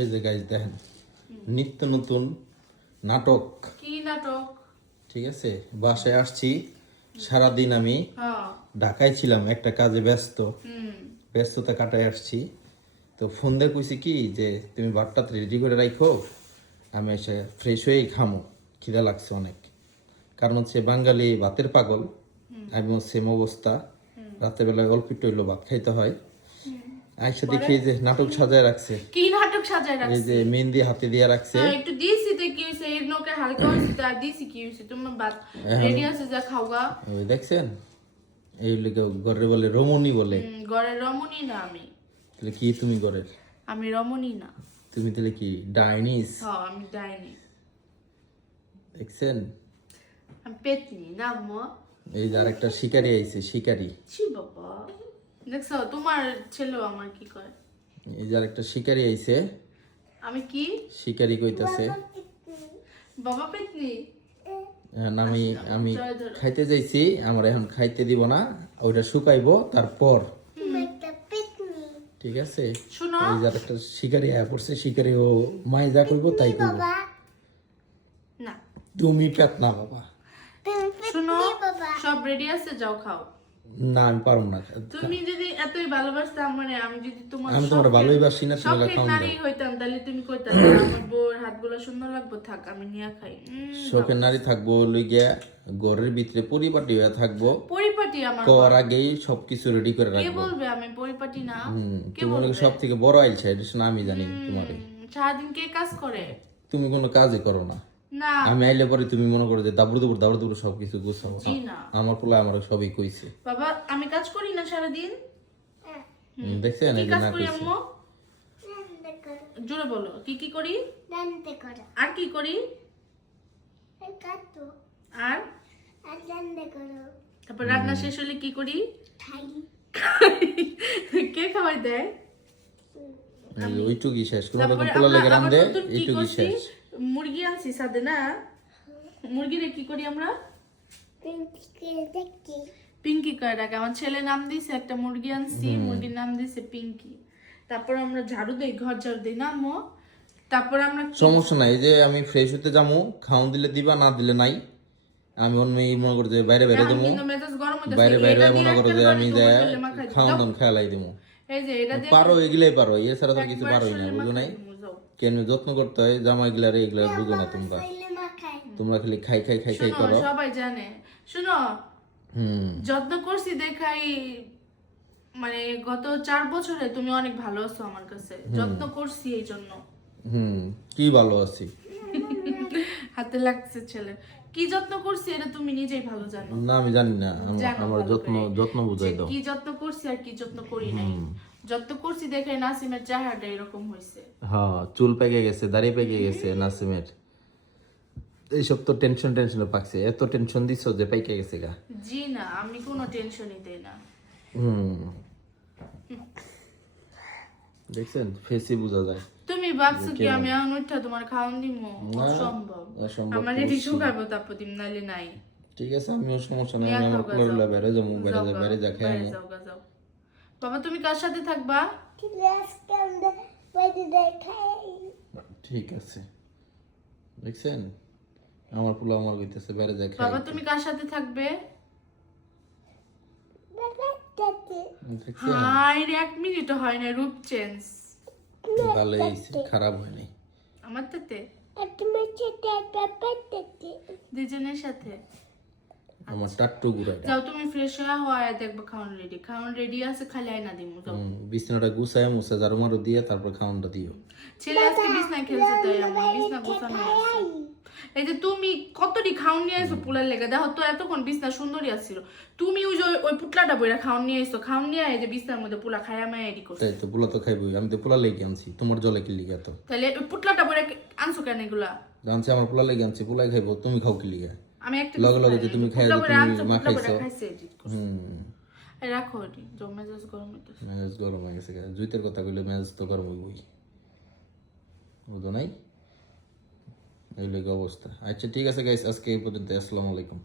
এই যে গাইজ দেখেন, নিত্য নতুন নাটক। কি নাটক? ঠিক আছে, বাসায় আসছি, সারাদিন আমি হ্যাঁ। ঢাকায় ছিলাম, একটা কাজে ব্যস্ত, হুম। ব্যস্ততা কাটায় আসছি। তো ফোন দিয়ে কইছি কি যে তুমি ভাতটা রেডি করে রাখো, আমি এসে ফ্রেশ হয়েই খামো, খিদা লাগছে অনেক। কারণ হচ্ছে বাঙালি ভাতের পাগল, আমি সেম অবস্থা। রাতের বেলায় অল্প একটু হইলেও ভাত খাইতে হয়। আইসা দেখি এই যে নাটক সাজায় রাখছে, কি নাটক সাজায় এই রাখছি? যে মেহেন্দি হাতে দিয়ে রাখছে। হ্যাঁ, একটু দিছি তো কি হইছে, এর নকে হালকা হইছে তা দিছি কি হইছে, তোমার বাত রেডি আছে যা খাওগা। ওই দেখছেন, এই লোকে ঘরে বলে রমণী বলে। ঘরের রমণী না আমি। তাহলে কি তুমি ঘরের? আমি রমণী না। তুমি তাহলে কি ডাইনিস? হ্যাঁ, আমি ডাইনি। দেখছেন, আমি পেতনি না আম্মু। এই যে আরেকটা শিকারি আইছে, শিকারি। ছি বাবা, দেখছো তোমার ছেলেও আমার কি করে। এই যে আরেকটা শিকারি আইছে, আমি কি শিকারি কইতাছে। বাবা পেতনি? এখন আমি আমি জয় ধরো। খাইতে যাইছি, আমার এখন খাইতে দিব না, ওইটা শুকাইবো তারপর। ঠিক আছে, শুনো, এই যে আরেকটা শিকারি আয়া পড়ছে, শিকারি ও মাই যা কইবো তাই কইবো। না তুমি পেত না বাবা। শুনো, সব রেডি আছে, যাও খাও। না আমি পারবো না। তুমি যদি এতই ভালোবাসতে আমারে, আমি যদি তোমার আমি তোমার ভালোই বাসি না, তুমি শখের খাও নারী হইতাম, তাহলে তুমি কইতা আমার বউর হাতগুলো সুন্দর লাগবে, থাক আমি নিয়ে খাই। শখের নারী থাকবো লইগিয়া, ঘরের ভিতরে পরিপাটি হয়ে থাকবো, পরিপাটি আমার কর আগেই সবকিছু রেডি করে কে রাখবো। বলবে আমি পরিপাটি না? কে তুমি বলবে? সব থেকে বড় আইল চাই, এটা আমি জানি তোমারে। সারাদিন কে কাজ করে? তুমি কোনো কাজই করো না, না আমি আইলে পরে তুমি মনে করো যে দাবড় দাবড় সবকিছু গুছাও। জি না আমার পোলা আমার সবই কইছে। বাবা, আমি কাজ করি না সারাদিন? দেখছেন, কি এই যে কাজ না করি কইছে। আম্মু? জোরে বলো, কি কি করি? আর কি করি? আর তারপর রান্না শেষ হলে কি করি? কে খাবার দেয়? এই যে ওইটুকুই শেষ, কোনো রকম তারপরে পোলা লেগে আমরা আবার রান্ধে, নতুন কি এইটুকুই করছি? শেষ। মুরগি আনছি সাথে না? মুরগিরে কি করি আমরা? পিঙ্কি করে ডাকে। আমার ছেলে নাম দিয়েছে, একটা মুরগি আনছি, মুরগির নাম দিয়েছে পিঙ্কি। তারপর আমরা ঝাড়ু দেই, ঘর ঝাড়ু দেই না আম্মু? তারপর আমরা সমস্যা নাই, এই যে আমি ফ্রেশ হতে যাবো, খাওন দিলে দিবা, না দিলে নাই। আমি অন্য মনে করো যে বাইরে বাইরে দেবো, কিন্তু মেজাজ গরম হইতাছে, বাইরে বাইরে এটা দিয়ে মনে করো একটা যে করে আমি তোমার যাই শরীরে মাখাই দিই। খাওয়ান যাও। দাম খেয়ালাই দেবো। এই যে এটা দিয়ে পারো, এগুলাই পারো, এছাড়া তো কিছু একবার পারোই না, শরীরে বুঝো মাখাই নাই? দিমু, যাও। কেন যত্ন করতে হয় জামাই গুলারে, এগুলা বুঝো না তোমরা। তোমরা খালি খাই খাই খাই খাই শোনো, করো। সবাই জানে। শুনো, যত্ন করছি দেখাই, মানে গত 4 বছরে তুমি অনেক ভালো আছো আমার কাছে, যত্ন করছি এই জন্য। কি ভালো আছি। হাতে লাগছে ছেলে, কি যত্ন করছি এটা তুমি নিজেই ভালো জানো। না আমি জানি না, জানো আমার ভালো যত্ন করে। যত্ন বুঝাই যে দাও। কি যত্ন করছি আর কি যত্ন করি নাই। যত্ন করছি দেখে নাসিমের চেহারাটা এরকম হয়েছে। হ্যাঁ, চুল পেকে গেছে, দাড়ি পেকে গেছে নাসিমের। এইসব তো টেনশনে পাকছে, এত টেনশন দিছো যে পাইকে গেছে গা। জি না, আমি কোনো টেনশনই দেই না। দেখছেন, ফেসই বোঝা যায়। তুমি ভাবছো কি আমি এখন উঠা তোমার খাওয়ান দিমু? অসম্ভব। অসম্ভব আমার রেডি শুকাবো তারপর দিম, নাইলে নাই। ঠিক আছে, আমিও সমস্যা নেই, আমি আমার পোলাগুলা বাইরে যাবো, বাইরে যা খাই আমি। যাও গা, যাও। বাবা তুমি কার সাথে থাকবা? ঠিক আছে, দেখছেন, আমার পোলা আমার কইতেছে বাইরে যা খাই। বাবা তুমি কার সাথে থাকবে? দেখছেন, হাই রে, 1 মিনিটও হয় না, রূপ চেঞ্জ। ভালোই হইছে, খারাপ হয় নাই। আমার তাতে দুজনের সাথে। আমার টাট্টু গুড়াইটা। যাও তুমি ফ্রেশ হয়ে দেখবো খাওয়ান রেডি আছে, খালি আয়না দিমু, যাও। বিছানাটা গুছায় মুছে ঝাড়ু মারু দিয়ে তারপর খাওয়ানটা দিও। ছেলে আজকে বিছনায় খেলছে, তাই আমার বিছনা গোছানো আছে। এই যে তুমি কতটি খাওন নিয়ে আইছো পুলার লেগে, দেখো তো এতক্ষণ বিছনা সুন্দরই আছিল। তুমি ওই পুটলাটা বইরা খাওন নিয়ে আইছো, খাওন নিয়ে এই যে বিছনার মধ্যে পুলা খায়া মায়া এডি করছো। তাই তো, পোলা তো খাইবই, আমি তো পোলা লেগে আনছি, তোমার জলে কি লিগা তো? তাহলে ওই পুটলাটা বইরা আনছো কেন এগুলা? জানছি আমার পোলা লেগে আনছি, পোলাই খাইবো, তুমি খাও কি লিগা? আমি একটা লগে লগে যে তুমি খাই, তুমি মাখাইছো। খাইছে এডিট করছো। এই রাখো এডি, মেজাজ গরম হইতেছে। মেজাজ গরম হয়ে গেছে, জুইতের কথা কইলে মেজাজ তো গরম হইবই, বুঝো নাই? এই লেগে অবস্থা। আচ্ছা ঠিক আছে গাইস, আজকে এই পর্যন্ত, আসসালামু আলাইকুম।